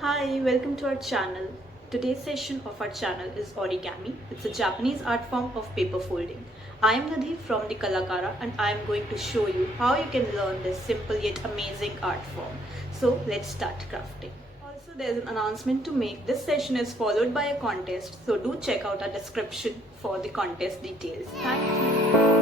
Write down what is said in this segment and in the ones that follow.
Hi, welcome to our channel. Today's session of our channel is Origami. It's a Japanese art form of paper folding. I am Nadhi from thekalakara and I am going to show you how you can learn this simple yet amazing art form. So let's start crafting. Also, there's an announcement to make. This session is followed by a contest, so do check out our description for the contest details. Thank you.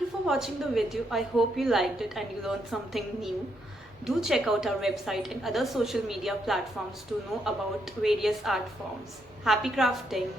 Thank you for watching the video. I hope you liked it and you learned something new. Do check out our website and other social media platforms to know about various art forms. Happy crafting!